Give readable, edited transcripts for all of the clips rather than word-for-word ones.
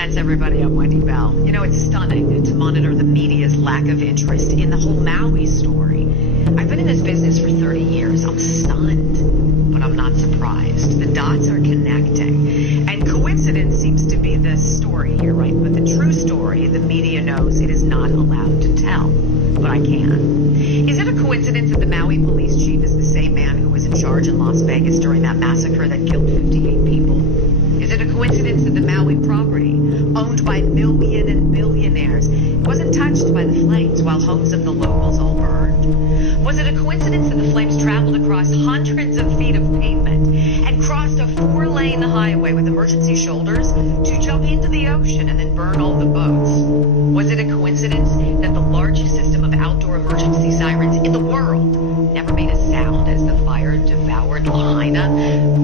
Sense, everybody. I'm Wendy Bell. You know, it's stunning to monitor the media's lack of interest in the whole Maui story. I've been in this business for 30 years. I'm stunned, but I'm not surprised. The dots are connecting. And coincidence seems to be the story here, right? But the true story, the media knows it is not allowed to tell. But I can. Is it a coincidence that the Maui police chief is the same man who was in charge in Las Vegas during that massacre that killed 58 people? Is it a coincidence that the Maui property, owned by million and billionaires, wasn't touched by the flames while homes of the locals all burned? Was it a coincidence that the flames traveled across hundreds of feet of pavement and crossed a 4-lane highway with emergency shoulders to jump into the ocean and then burn all the boats? Was it a coincidence that the largest system of outdoor emergency sirens in the world never made a sound as the fire devoured Lahaina?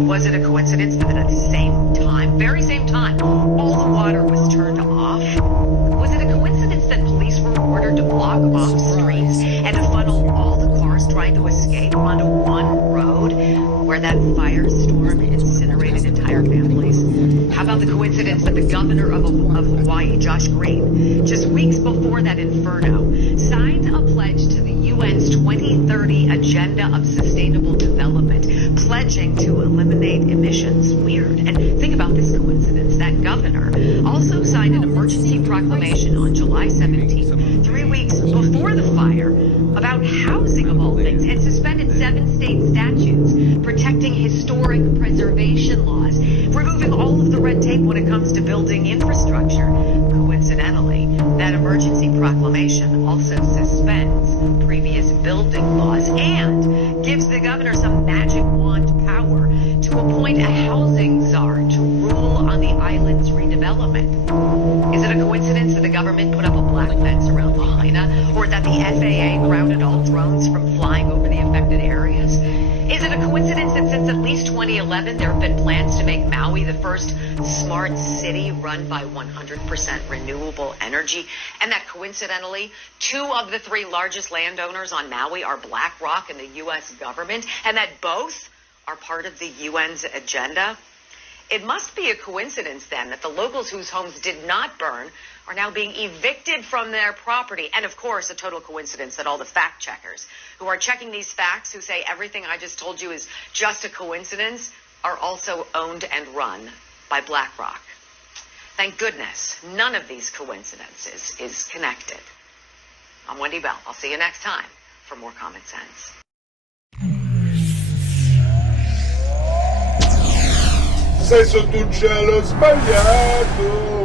Was it a coincidence that at the same time, very same time, all the water was turned off? Was it a coincidence that police were ordered to block off streets and to funnel all the cars trying to escape onto one road where that firestorm incinerated entire families? How about the coincidence that the governor of Hawaii, Josh Green, just weeks before that inferno, signed a pledge to the UN's 2030 Agenda of Sustainable Development, pledging to eliminate emissions? Weird. And think about this coincidence. That governor also signed an emergency proclamation on July 17th, 3 weeks before the fire, about housing of all things, and suspended 7 state statutes protecting historic preservation laws, removing all of the red tape when it comes to building infrastructure. Coincidentally, that emergency proclamation also suspends previous building laws and gives the governor some magic wand power to appoint a housing czar to rule on the island's redevelopment. Is it a coincidence that the government put up a black fence around Lahaina, or that the FAA grounded all drones from flying over the affected areas? Is it a coincidence that since at least 2011, there have been plans to make Maui the first smart city run by 100% renewable energy, and that coincidentally, 2 of the 3 largest landowners on Maui are BlackRock and the U.S. government, and that both are part of the UN's agenda? It must be a coincidence, then, that the locals whose homes did not burn are now being evicted from their property. And, of course, a total coincidence that all the fact checkers who are checking these facts, who say everything I just told you is just a coincidence, are also owned and run by BlackRock. Thank goodness none of these coincidences is connected. I'm Wendy Bell. I'll see you next time for more Common Sense. Sei sotto un cielo sbagliato.